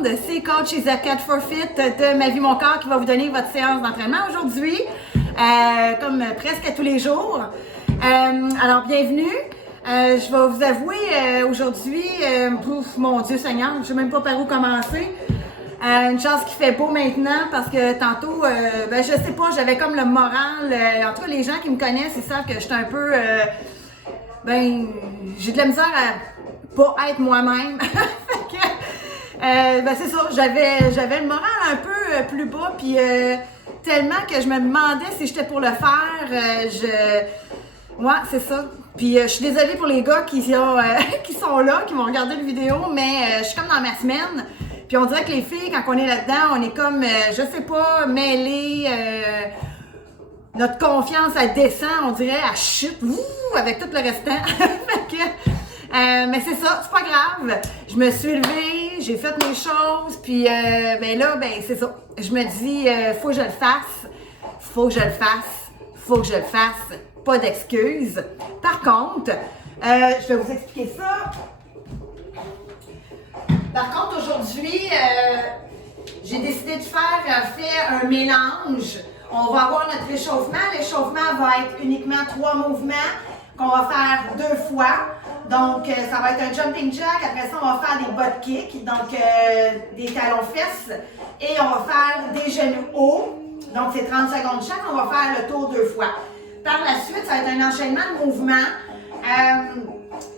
monde, c'est Coach Isaac for Fit de Ma Vie Mon Corps qui va vous donner votre séance d'entraînement aujourd'hui, comme presque tous les jours. Alors bienvenue. Je vais vous avouer aujourd'hui, mon Dieu Seigneur, je ne sais même pas par où commencer. Une chance qu'il fait beau maintenant parce que tantôt, je sais pas, j'avais comme le moral. En tout cas, les gens qui me connaissent, ils savent que je suis un peu, j'ai de la misère à pas être moi-même. C'est ça, j'avais le moral un peu plus bas, puis tellement que je me demandais si j'étais pour le faire. Ouais, c'est ça. Puis je suis désolée pour les gars qui sont là, qui vont regarder la vidéo, mais je suis comme dans ma semaine. Puis on dirait que les filles, quand on est là-dedans, on est comme, je sais pas, mêlées. Notre confiance, elle descend, on dirait, elle chute, avec tout le restant. Mais c'est ça, c'est pas grave. Je me suis levée, j'ai fait mes choses, puis c'est ça. Je me dis, faut que je le fasse, faut que je le fasse, faut que je le fasse. Pas d'excuses. Par contre, je vais vous expliquer ça. Par contre, aujourd'hui, j'ai décidé de faire un mélange. On va avoir notre échauffement. L'échauffement va être uniquement 3 mouvements qu'on va faire 2 fois. Donc, ça va être un jumping jack. Après ça, on va faire des butt kicks, donc des talons fesses. Et on va faire des genoux hauts. Donc, c'est 30 secondes chaque. On va faire le tour 2 fois. Par la suite, ça va être un enchaînement de mouvements.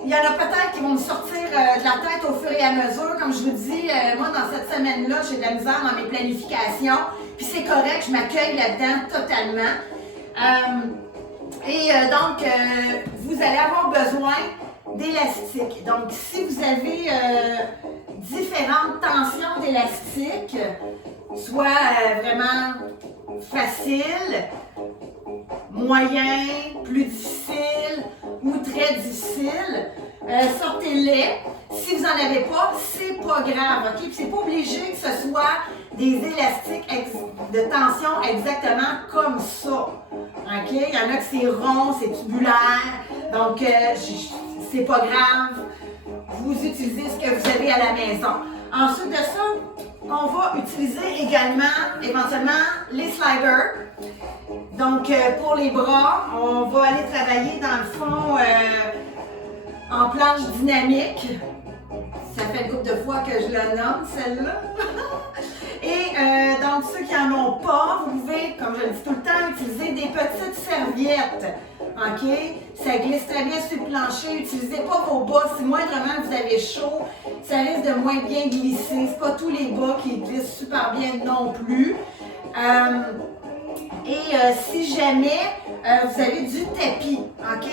Il y en a peut-être qui vont me sortir de la tête au fur et à mesure. Comme je vous dis, moi, dans cette semaine-là, j'ai de la misère dans mes planifications. Puis c'est correct, je m'accueille là-dedans totalement. Donc, vous allez avoir besoin d'élastique. Donc, si vous avez différentes tensions d'élastique, soit vraiment facile, moyen, plus difficile ou très difficile, sortez-les. Si vous n'en avez pas, c'est pas grave, ok? Puis c'est pas obligé que ce soit des élastiques de tension exactement comme ça, ok? Il y en a que c'est rond, c'est tubulaire, donc c'est pas grave. Vous utilisez ce que vous avez à la maison. Ensuite de ça, on va utiliser également, éventuellement, les sliders. Donc, pour les bras, on va aller travailler dans le fond en planche dynamique. Ça fait une couple de fois que je la nomme, celle-là. Et donc, ceux qui n'en ont pas, vous pouvez, comme je le dis tout le temps, utiliser des petites serviettes. OK? Ça glisse très bien sur le plancher. N'utilisez pas vos bas. Si moindrement vous avez chaud, ça risque de moins bien glisser. C'est pas tous les bas qui glissent super bien non plus. Si jamais vous avez du tapis, OK?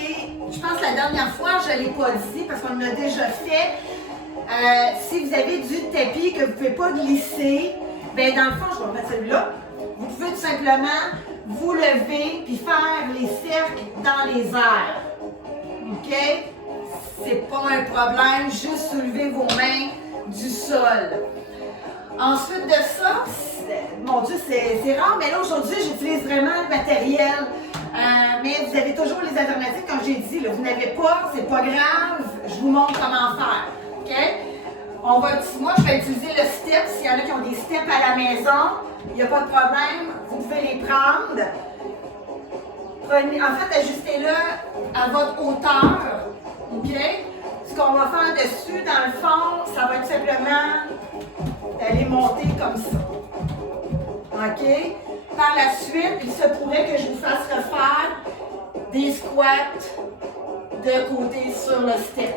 Je pense que la dernière fois, je ne l'ai pas dit parce qu'on l'a déjà fait. Si vous avez du tapis que vous ne pouvez pas glisser, bien dans le fond, je vais remettre celui-là. Vous pouvez tout simplement vous lever puis faire les cercles dans les airs. OK? C'est pas un problème, juste soulever vos mains du sol. Ensuite de ça, mon Dieu, c'est rare, mais là aujourd'hui, j'utilise vraiment le matériel. Mais vous avez toujours les alternatives, comme j'ai dit. Là, vous n'avez pas, c'est pas grave, je vous montre comment faire. OK? Moi, je vais utiliser le step. S'il y en a qui ont des steps à la maison, il n'y a pas de problème, vous pouvez les prendre. Ajustez-le à votre hauteur. OK? Ce qu'on va faire dessus, dans le fond, ça va être simplement d'aller monter comme ça. OK? Par la suite, il se pourrait que je vous fasse refaire des squats de côté sur le step.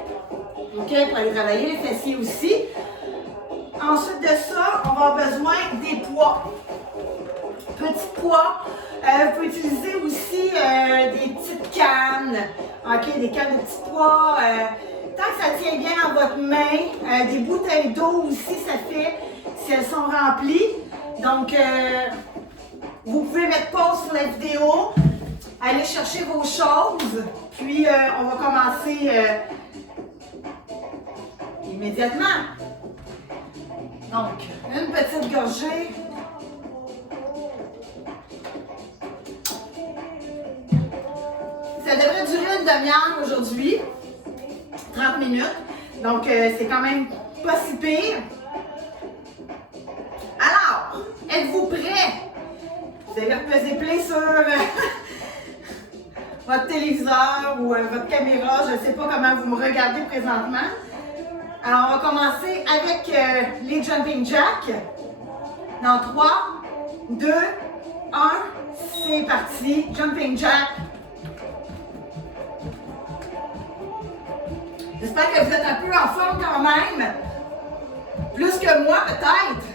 OK? Pour aller travailler les fessiers aussi. Ensuite de ça, on va avoir besoin des poids. Petits poids. Vous pouvez utiliser aussi des petites cannes. OK? Des cannes de petits pois. Tant que ça tient bien dans votre main, des bouteilles d'eau aussi, ça fait si elles sont remplies. Donc, vous pouvez mettre pause sur la vidéo, aller chercher vos choses, puis on va commencer immédiatement. Donc, une petite gorgée. Ça devrait durer une demi-heure aujourd'hui. 30 minutes. Donc, c'est quand même pas si pire. téléviseur ou votre caméra, je ne sais pas comment vous me regardez présentement. Alors, on va commencer avec les jumping jacks. Dans 3, 2, 1, c'est parti. Jumping jack. J'espère que vous êtes un peu en forme quand même. Plus que moi, peut-être.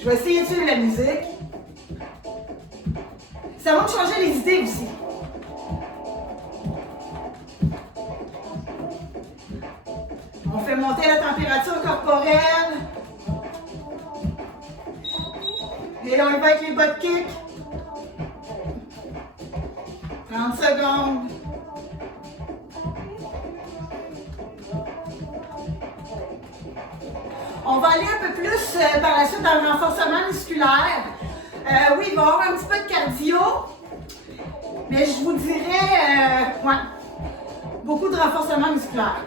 Je vais essayer de suivre la musique. Ça va me changer les idées aussi. On fait monter la température corporelle. Et on y va avec les butt kicks. 30 secondes. On va aller un peu plus par la suite dans le renforcement musculaire. Oui, il va y avoir un petit peu de cardio, mais je vous dirais, ouais, beaucoup de renforcement musculaire.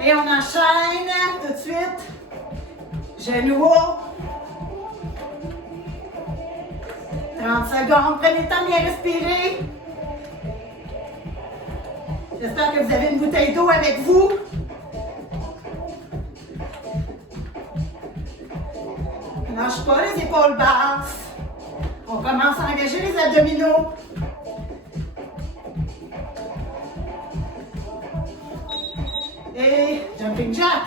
Et on enchaîne tout de suite. Genoux haut. 30 secondes. Prenez le temps de bien respirer. J'espère que vous avez une bouteille d'eau avec vous. Ne lâche pas les épaules basses. On commence à engager les abdominaux. Et jumping jack.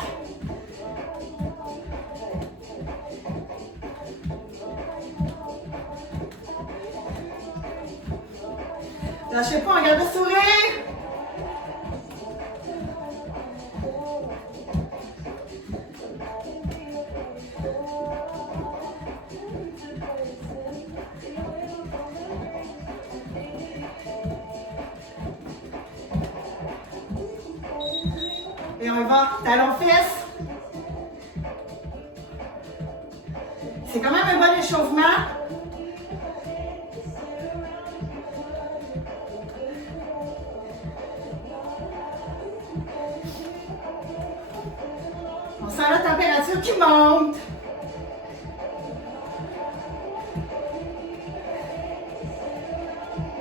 Lâchez pas, on garde le sourire. Et on y va, talons fesses. C'est quand même un bon échauffement. On sent la température qui monte.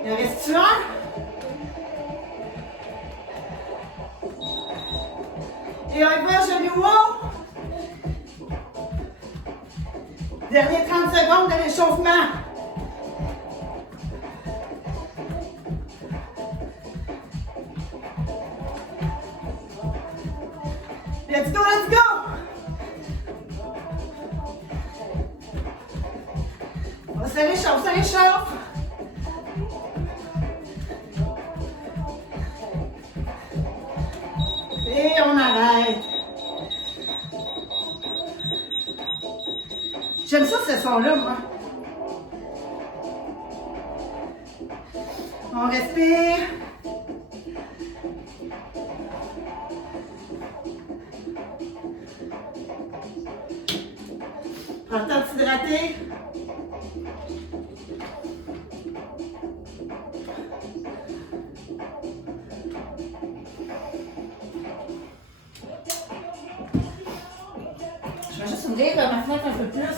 Il en reste-tu un? Et on y va, genoux haut. Dernier 30 secondes de l'échauffement. Let's go, let's go! Ça réchauffe, ça réchauffe. Et on arrête. J'aime ça, ce son-là, moi. On respire. Prends le temps de s'hydrater. Je vais juste ouvrir ma fenêtre un peu plus.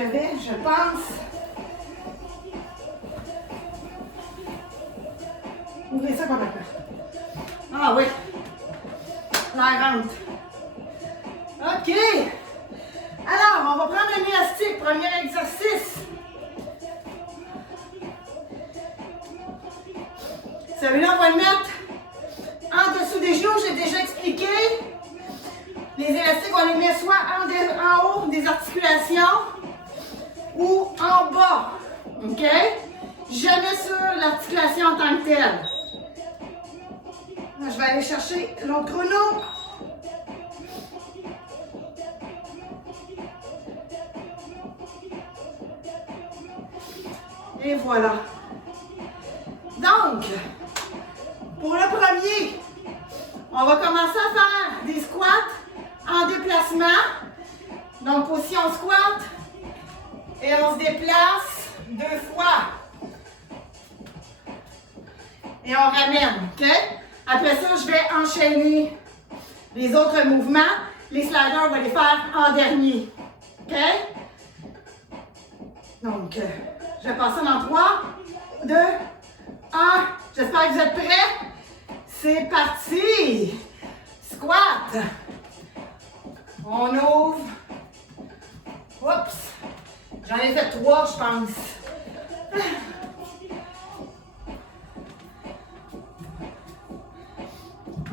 Et je pense, ouvrez ça comme un peu. Ah oui, la rentre. OK. Alors, on va prendre un élastique, premier exercice. Celui-là, on va le mettre en dessous des genoux, j'ai déjà expliqué. Les élastiques, on les met soit en haut des articulations ou en bas. OK? Jamais sur l'articulation en tant que telle. Là, je vais aller chercher l'autre chrono. Et voilà. Donc, pour le premier, on va commencer à faire des squats en déplacement. Donc, position squat. Et on se déplace 2 fois. Et on ramène, OK? Après ça, je vais enchaîner les autres mouvements. Les sliders, on va les faire en dernier. OK? Donc, je vais passer dans 3, 2, 1. J'espère que vous êtes prêts. C'est parti! Squat. On ouvre. Oups! J'en ai fait 3, je pense.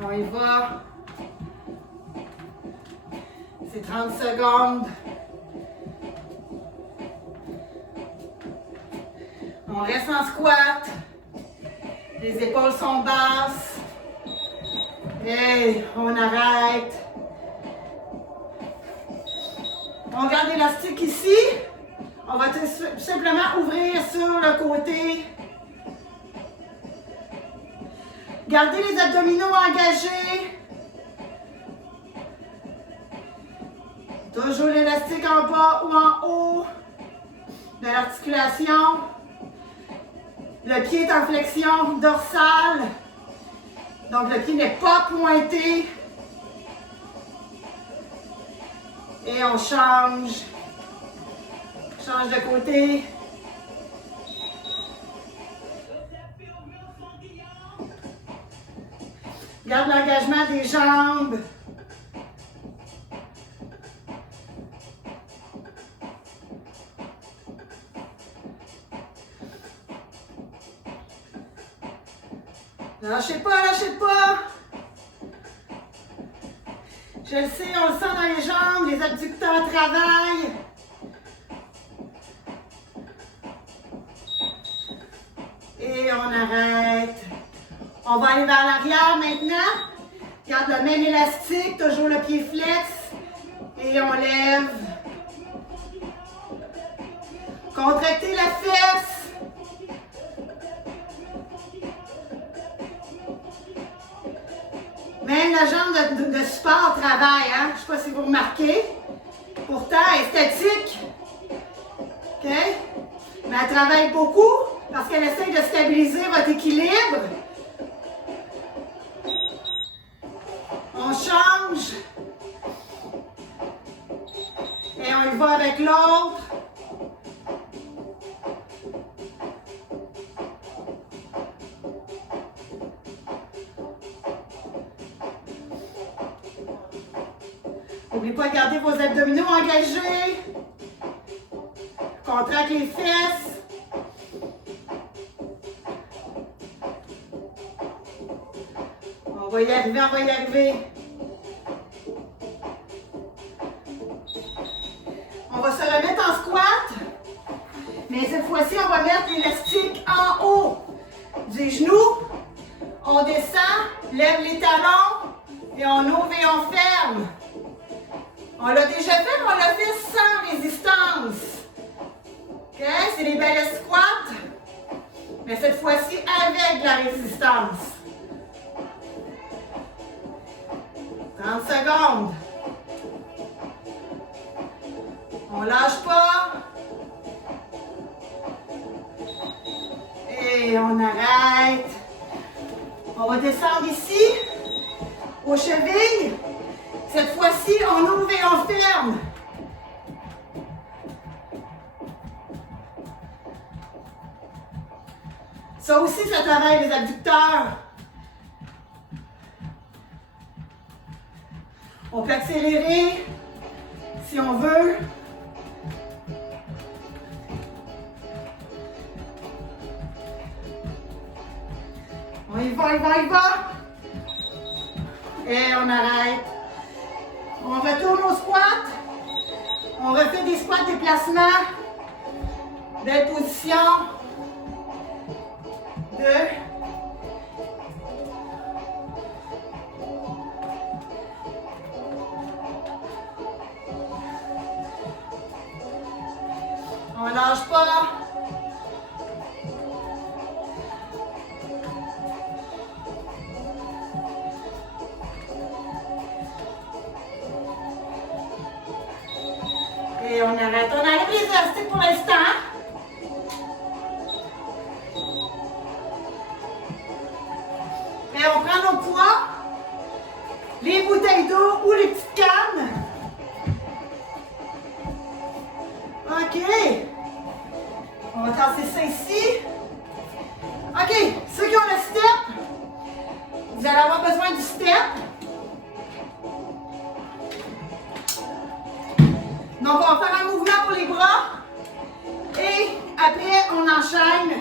On y va. C'est 30 secondes. On reste en squat. Les épaules sont basses. Et on arrête. On garde l'élastique ici. On va tout simplement ouvrir sur le côté. Gardez les abdominaux engagés. Toujours l'élastique en bas ou en haut de l'articulation. Le pied est en flexion dorsale. Donc le pied n'est pas pointé. Et on change. Change de côté. Garde l'engagement des jambes. Lâchez pas, lâchez pas. Je le sais, on le sent dans les jambes, les abducteurs travaillent. Et on arrête. On va aller vers l'arrière maintenant. Garde le même élastique, toujours le pied flex. Et on lève. Contractez la fesse. Même la jambe de support travaille, hein? Je ne sais pas si vous remarquez. Pourtant, elle est statique. OK? Mais elle travaille beaucoup parce qu'elle essaie de stabiliser votre équilibre. On change. Et on y va avec l'autre. N'oubliez pas de garder vos abdominaux engagés. Contracte les fesses. On va y arriver, on va y arriver. On va se remettre en squat. Mais cette fois-ci, on va mettre l'élastique en haut du genou. On descend, lève les talons et on ouvre et on ferme. On l'a déjà fait, mais on l'a fait sans résistance. OK? C'est les balais squats. Mais cette fois-ci, avec la résistance. 30 secondes. On lâche pas. Et on arrête. On va descendre ici, aux chevilles. Cette fois-ci, on ouvre et on ferme. Ça aussi, ça travaille les abducteurs. On peut accélérer si on veut. On y va, il va, il va. Et on arrête. On retourne au squat. On refait des squats déplacements. Belle position. 2. On lâche pas. Et on arrête. On enlève les élastiques pour l'instant. les bouteilles d'eau ou les petites cannes. OK. On va tasser ça ici. OK. Ceux qui ont le step, vous allez avoir besoin du step. Donc, on va faire un mouvement pour les bras. Et après, on enchaîne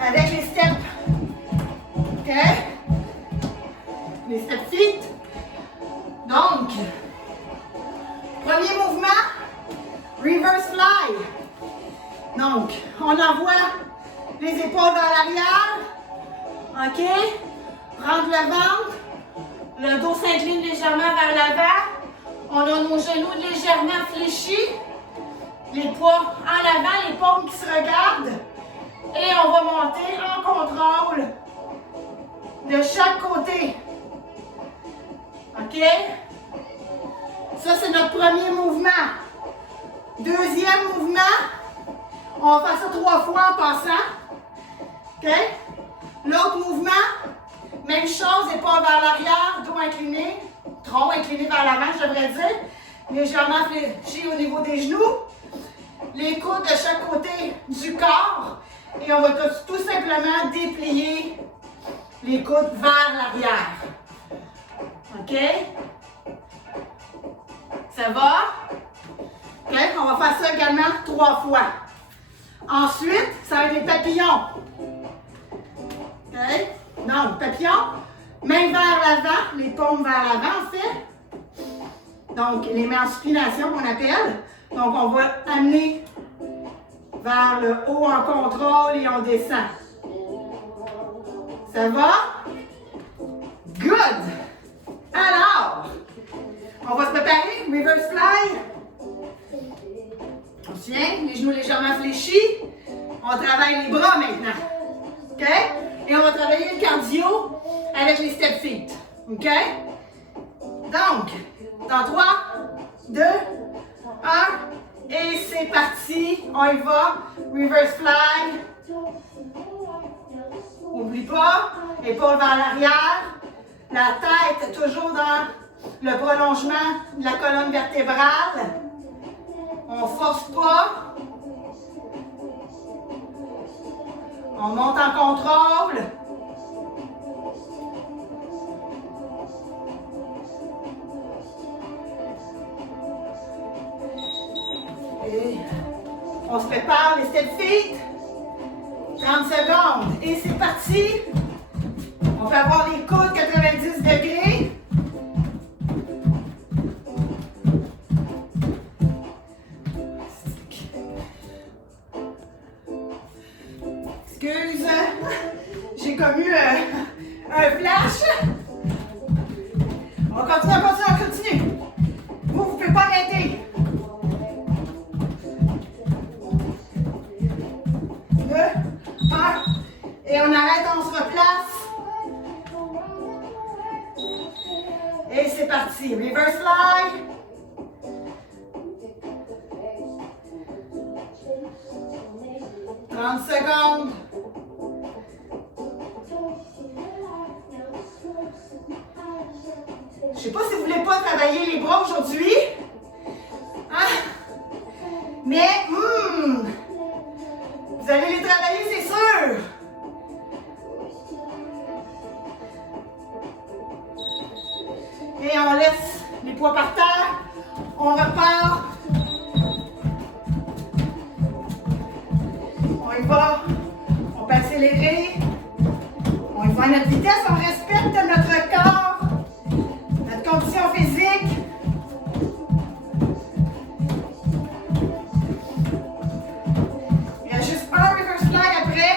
avec les steps. OK? Les step feet. Donc, premier mouvement, reverse fly. Donc, on envoie les épaules vers l'arrière. OK? Rentre le ventre. Le dos s'incline légèrement vers l'avant. On a nos genoux légèrement fléchis. Les poids en avant, les paumes qui se regardent. Et on va monter en contrôle de chaque côté. OK? Ça, c'est notre premier mouvement. Deuxième mouvement, on va faire ça 3 fois en passant. OK? L'autre mouvement, même chose, épaules vers l'arrière, dos incliné, tronc incliné vers l'avant, je devrais dire. Légèrement fléchi au niveau des genoux. Les coudes de chaque côté du corps. Et on va tout simplement déplier les coudes vers l'arrière. OK? Ça va? OK? On va faire ça également 3 fois. Ensuite, ça va être des papillons. OK? Donc, papillons, main vers l'avant, les paumes vers l'avant en fait. Donc, les mains en supination qu'on appelle. Donc, on va amener vers le haut en contrôle et on descend. Ça va? Good! Alors, on va se préparer. Reverse fly. On se tient, les genoux légèrement fléchis. On travaille les bras maintenant. OK? Et on va travailler le cardio avec les step feet. OK? Donc, dans 3, 2, 1, et c'est parti. On y va. Reverse fly. N'oublie pas, épaules vers l'arrière. La tête toujours dans le prolongement de la colonne vertébrale. On ne force pas. On monte en contrôle. Et on se prépare les step feet. 30 secondes. Et c'est parti. On peut avoir les coudes 90 degrés. Excuse, j'ai comme eu un flash. On va continuer, on continue. Vous ne pouvez pas arrêter. 2, 1, et on arrête, on se replace. Et c'est parti. Reverse fly. Secondes. Je ne sais pas si vous ne voulez pas travailler les bras aujourd'hui. Hein? Mais, vous allez les travailler, c'est sûr. Et on laisse les poids par terre. On repart. On y va. On peut accélérer. On y va à notre vitesse. On respecte notre corps, notre condition physique. Il y a juste un reverse fly après.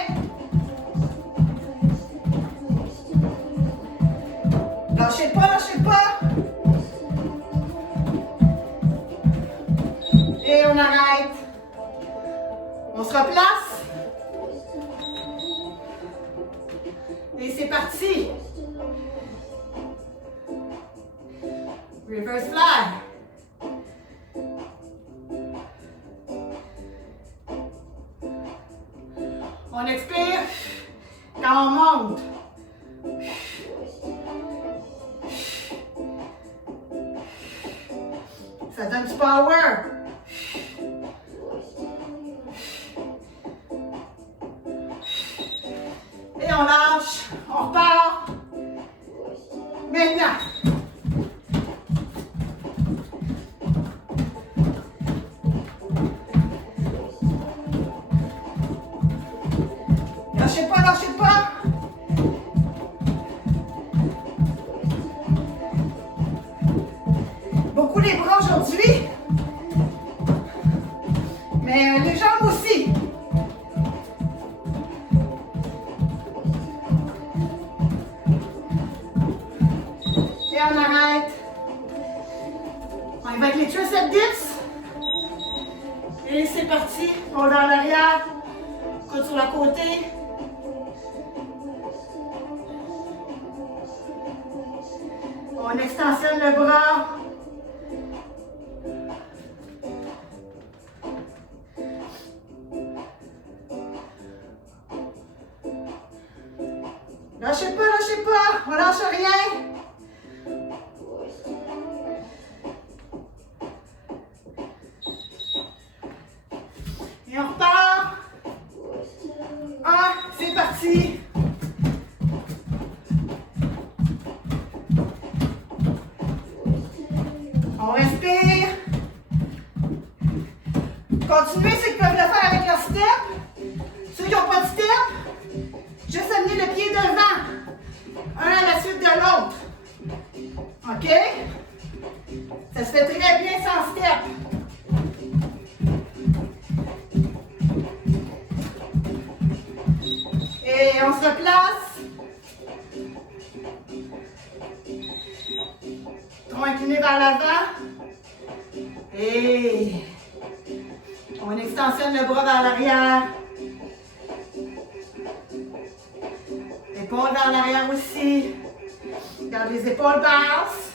Lâchez pas, lâchez pas. Et on arrête. On se replace. Et c'est parti. Reverse fly. On expire quand on monte. Ça donne du power. Et on lâche. On repart. Maintenant. Lâchez pas, lâchez pas. Beaucoup les bras aujourd'hui. Mais les jambes aussi. Et on arrête. On y va avec les triceps dips. Et c'est parti. On va dans l'arrière. Coude sur le côté. On extensionne le bras. Lâchez pas, on lâche rien. Et on repart. C'est parti. On respire. Continuez ceux qui peuvent le faire avec leur step. Ceux qui n'ont pas de step, juste amener le pied devant. Un à la suite de l'autre. OK? Ça se fait très bien sans step. Et on se replace. Tronc incliné vers l'avant. Et on extensionne le bras vers l'arrière. Épaules vers l'arrière aussi. Garde les épaules basses.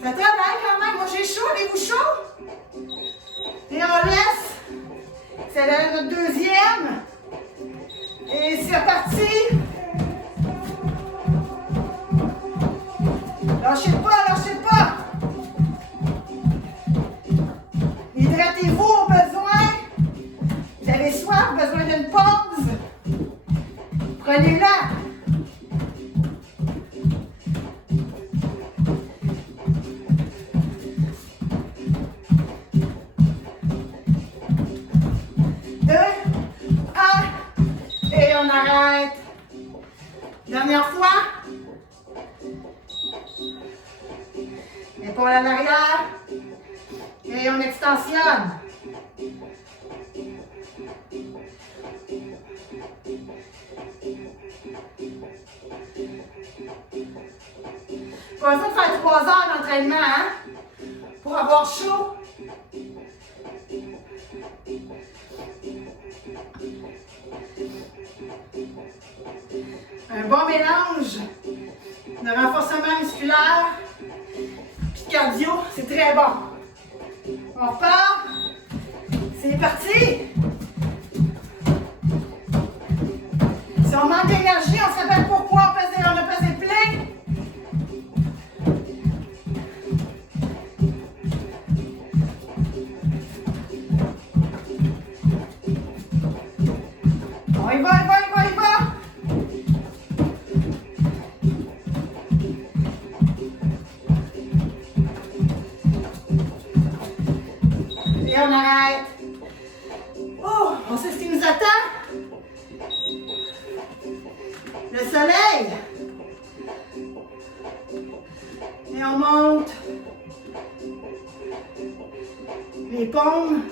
Ça travaille quand même. Moi j'ai chaud, avez-vous chaud? Et on laisse. C'est notre deuxième. Et c'est reparti. Lâchez pas. Hydratez-vous au besoin. Vous avez soif, besoin d'une pause. Prenez-la. Arrête. Dernière fois. Épaule à l'arrière. Et on extensionne. Pas besoin de faire 3 heures d'entraînement, hein? Pour avoir chaud. Un bon mélange de renforcement musculaire et cardio, c'est très bon. On repart. C'est parti. Si on manque d'énergie, on se rappelle pourquoi on a pesé plein. On y va. Et on arrête. Oh, on sait ce qui nous attend. Le soleil. Et on monte. Les paumes.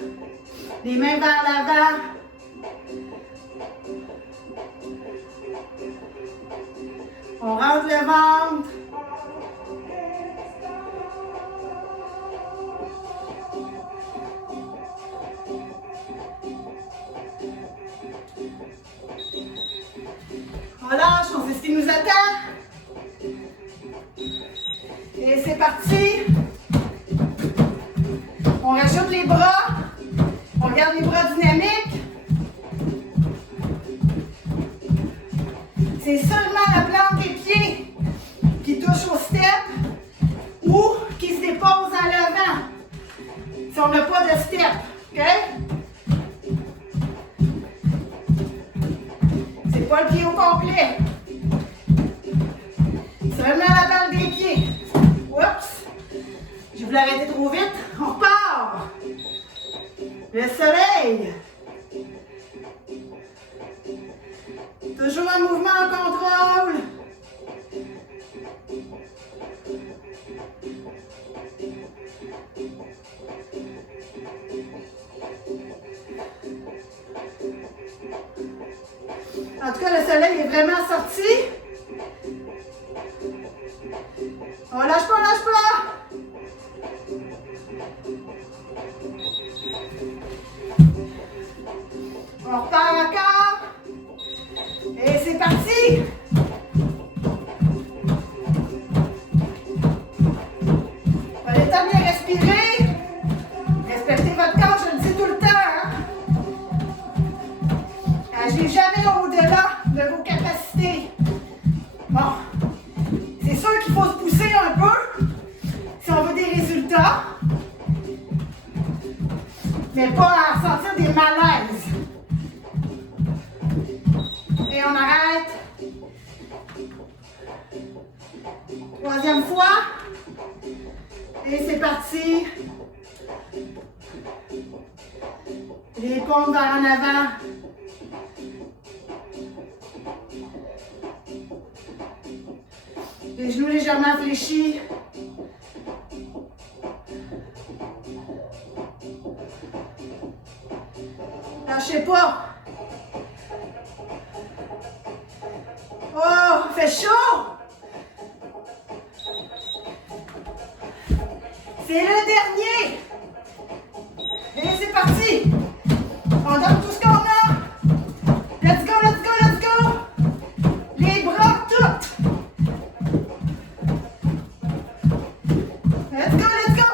Les mains vers l'avant. On rentre le ventre. On lâche, on sait ce qui nous attend. Et c'est parti. On rajoute les bras. On garde les bras dynamiques. OK? C'est pas le pied au complet. Seulement la balle des pieds. Oups! Je voulais arrêter trop vite. On repart. Le soleil. Toujours un mouvement en contrôle. En tout cas, le soleil est vraiment sorti. On lâche pas, lâche pas. On repart encore. Et c'est parti. Prenez le temps de bien respirer. Respectez votre corps, je le dis tout le temps. Hein? Agissez jamais au-delà de vos capacités. Bon, c'est sûr qu'il faut se pousser un peu si on veut des résultats, mais pas à ressentir des malaises. Et on arrête. Troisième fois. Et c'est parti. Les paumes vers en avant. Les genoux légèrement fléchis. Lâchez pas. Oh, il fait chaud. C'est le dernier. Et c'est parti. On donne tout ce qu'on a. Let's go, let's go, let's go. Les bras toutes. Let's go, let's go.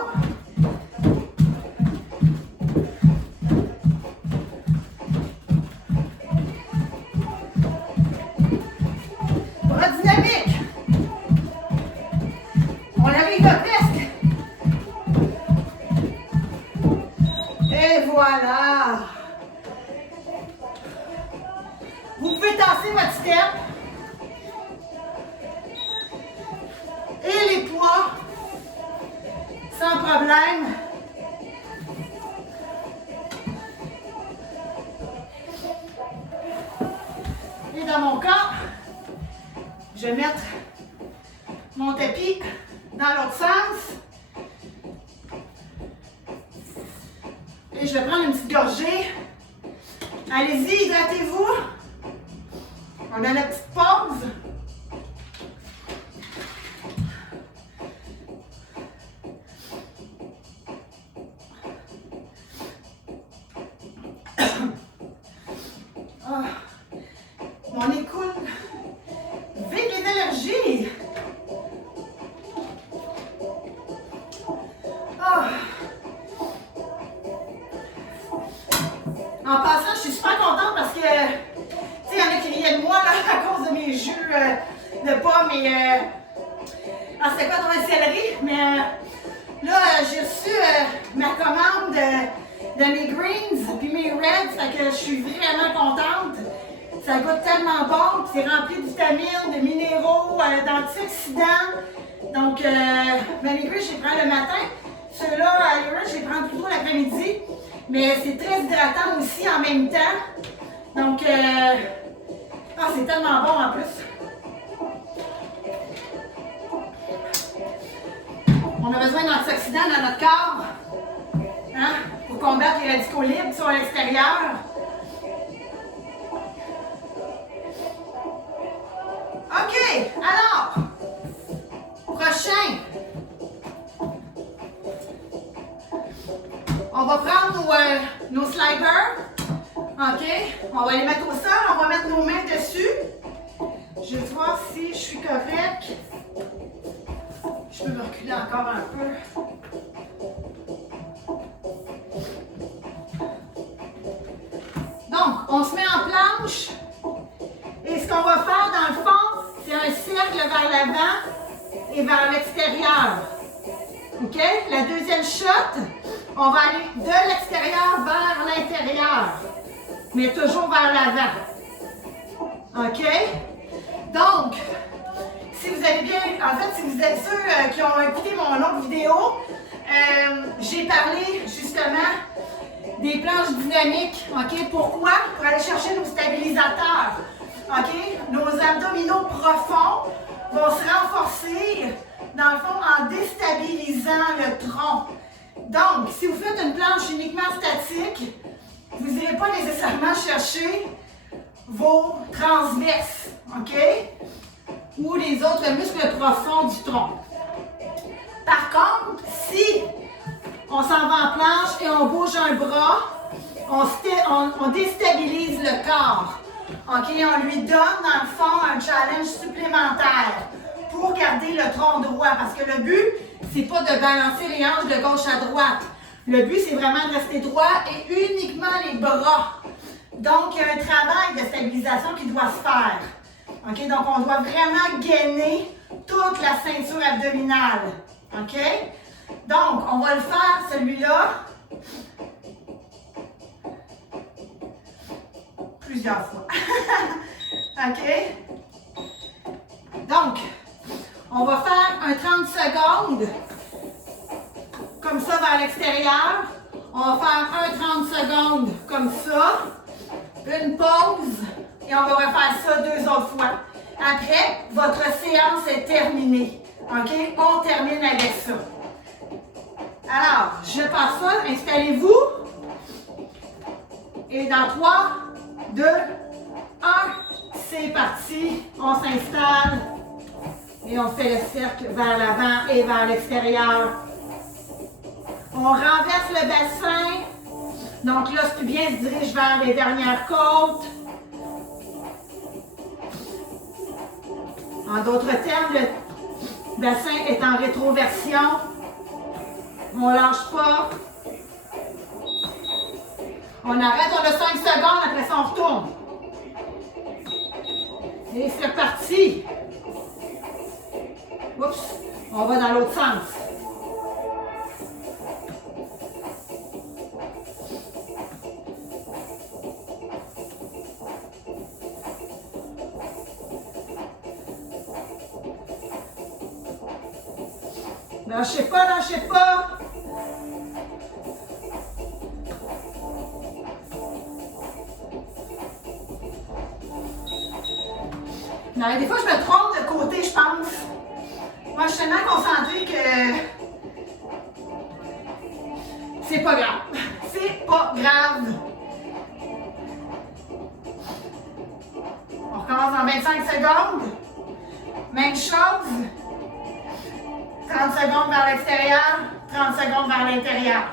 Bras dynamiques. On arrive à presque. Et voilà. Vous pouvez tasser votre step. Et les poids. Sans problème. Et dans mon cas, je vais mettre mon tapis dans l'autre sens. Et je vais prendre une petite gorgée. Allez-y, hydratez-vous. On a la petite pause. On écoule vite les énergies. En passant, je suis super contente parce que, tu sais, il y en a qui riaient de moi là, à cause de mes jus de pommes et... Ah, c'était quoi ton céleri? Mais là, j'ai reçu ma commande de mes greens puis mes reds, fait que je suis vraiment contente. Ça goûte tellement bon, puis c'est rempli de vitamines, de minéraux, d'antioxydants. Donc, mes greens, je les prends le matin. Ceux-là, les reds, je les prends plutôt l'après-midi. Mais c'est très hydratant aussi en même temps. Donc, c'est tellement bon en plus. On a besoin d'antioxydants dans notre corps, hein, pour combattre les radicaux libres qui sont à l'extérieur. OK, alors, prochain. On va prendre nos sliders. OK, on va les mettre au sol, on va mettre nos mains dessus. Je vais voir si je suis correcte. Je peux me reculer encore un peu. Donc, on se met en planche. Et ce qu'on va faire dans le fond, c'est un cercle vers l'avant et vers l'extérieur. OK? La deuxième shot, On va aller de l'extérieur vers l'intérieur, mais toujours vers l'avant. OK? Donc, si vous avez bien, en fait, si vous êtes ceux qui ont écouté mon autre vidéo, j'ai parlé justement des planches dynamiques. OK? Pourquoi? Pour aller chercher nos stabilisateurs. OK? Nos abdominaux profonds vont se renforcer, dans le fond, en déstabilisant le tronc. Donc, si vous faites une planche uniquement statique, vous n'irez pas nécessairement chercher vos transverses, OK? Ou les autres muscles profonds du tronc. Par contre, si on s'en va en planche et on bouge un bras, on déstabilise le corps. OK? On lui donne, dans le fond, un challenge supplémentaire pour garder le tronc droit. Parce que le but, c'est pas de balancer les hanches de gauche à droite. Le but, c'est vraiment de rester droit et uniquement les bras. Donc, il y a un travail de stabilisation qui doit se faire. OK? Donc, on doit vraiment gainer toute la ceinture abdominale. OK? Donc, on va le faire, celui-là, plusieurs fois. OK? Donc, on va faire un 30 secondes, comme ça vers l'extérieur. On va faire un 30 secondes comme ça, une pause, et on va refaire ça 2 autres fois. Après, votre séance est terminée. OK? On termine avec ça. Alors, je passe ça, installez-vous. Et dans 3, 2, 1, c'est parti. On s'installe et on fait le cercle vers l'avant et vers l'extérieur. On renverse le bassin. Donc là, ce bien se dirige vers les dernières côtes. En d'autres termes, le bassin est en rétroversion. On ne lâche pas. On arrête, on a 5 secondes, après ça on retourne. Et c'est parti. Oups, on va dans l'autre sens. Lâchez pas, lâchez pas. Non, des fois, je me trompe de côté, je pense. Moi, je suis tellement concentrée que c'est pas grave. C'est pas grave. On recommence en 25 secondes. Même chose. 30 secondes vers l'extérieur, 30 secondes vers l'intérieur.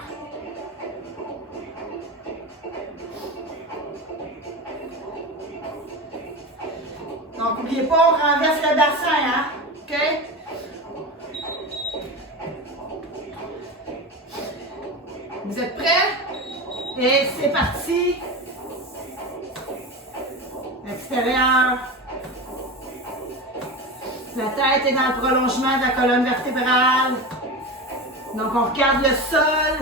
Donc, n'oubliez pas, on renverse le bassin, hein? OK? Vous êtes prêts? Et c'est parti. Extérieur. La tête est dans le prolongement de la colonne vertébrale. Donc, on regarde le sol.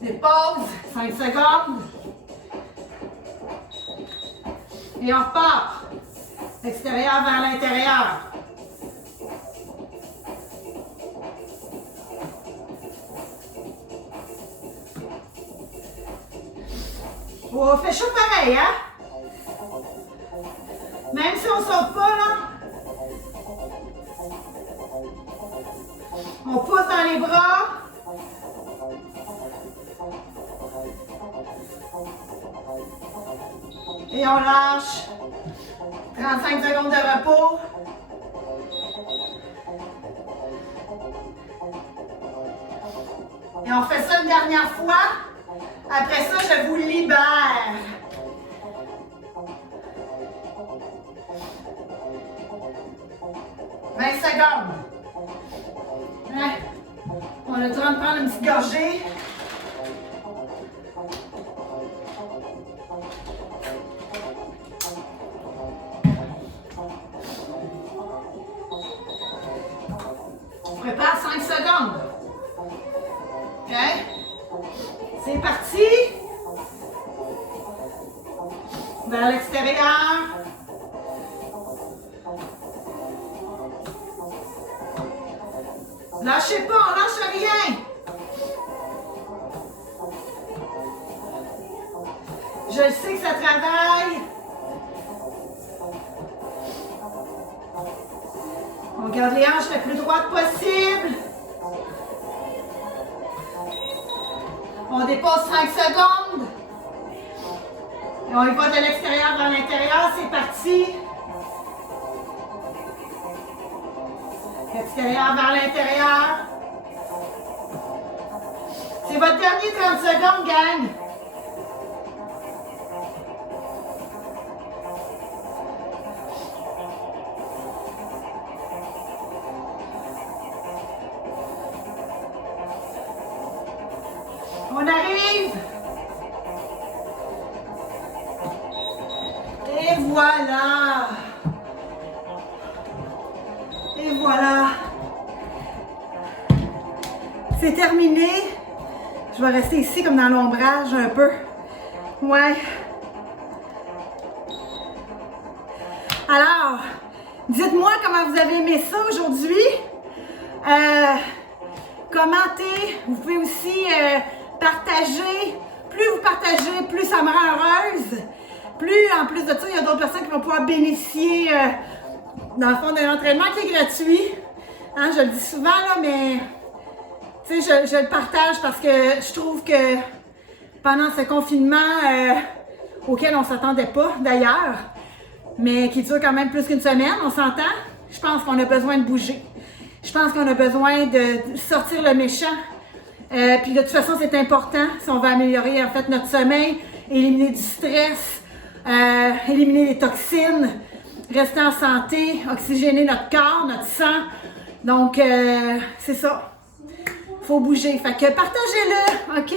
Des pauses, 5 secondes. Et on repart. Extérieur vers l'intérieur. Oh, fait chaud pareil, hein? Même si on ne saute pas, là. On pousse dans les bras. Et on lâche. 35 secondes de repos. Et on fait ça une dernière fois. Après ça, je vous libère. « 20 secondes. On a le temps de prendre une petite gorgée. On prépare 5 secondes. OK? C'est parti. Vers l'extérieur. Lâchez pas, on lâche rien. Je sais que ça travaille. On garde les hanches les plus droites possible. On dépose 5 secondes. Et on y va de l'extérieur vers l'intérieur. C'est parti. Extérieur vers l'intérieur. C'est votre dernier 30 secondes, gang. On arrive. Et voilà. Et voilà. C'est terminé. Je vais rester ici comme dans l'ombrage un peu. Ouais. Alors, dites-moi comment vous avez aimé ça aujourd'hui. Commentez. Vous pouvez aussi partager. Plus vous partagez, plus ça me rend heureuse. Plus, en plus de ça, il y a d'autres personnes qui vont pouvoir bénéficier dans le fond d'un entraînement qui est gratuit. Hein, je le dis souvent, là, mais tu sais, je le partage parce que je trouve que pendant ce confinement auquel on ne s'attendait pas d'ailleurs, mais qui dure quand même plus qu'une semaine, on s'entend, je pense qu'on a besoin de bouger. Je pense qu'on a besoin de sortir le méchant. Puis de toute façon, c'est important si on veut améliorer en fait notre sommeil, éliminer du stress, éliminer les toxines, rester en santé, oxygéner notre corps, notre sang. Donc, c'est ça. Il faut bouger. Fait que partagez-le, OK?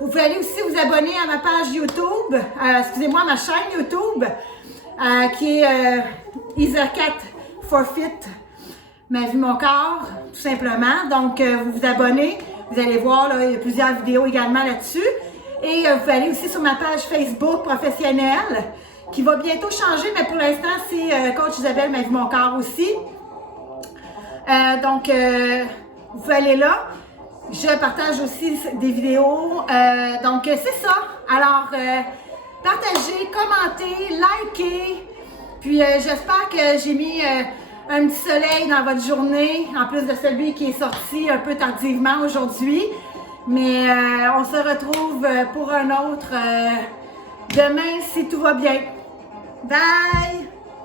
Vous pouvez aller aussi vous abonner à ma page YouTube, excusez-moi, ma chaîne YouTube, qui est Isacat Forfeit, ma vie, mon corps, tout simplement. Donc, vous vous abonnez. Vous allez voir, là, il y a plusieurs vidéos également là-dessus. Et vous pouvez aller aussi sur ma page Facebook professionnelle, qui va bientôt changer, mais pour l'instant, c'est Coach Isabelle, ma vie, mon corps aussi. Donc, vous pouvez aller là. Je partage aussi des vidéos. Donc, c'est ça. Alors, partagez, commentez, likez. Puis, j'espère que j'ai mis un petit soleil dans votre journée, en plus de celui qui est sorti un peu tardivement aujourd'hui. Mais on se retrouve pour un autre demain si tout va bien. Bye!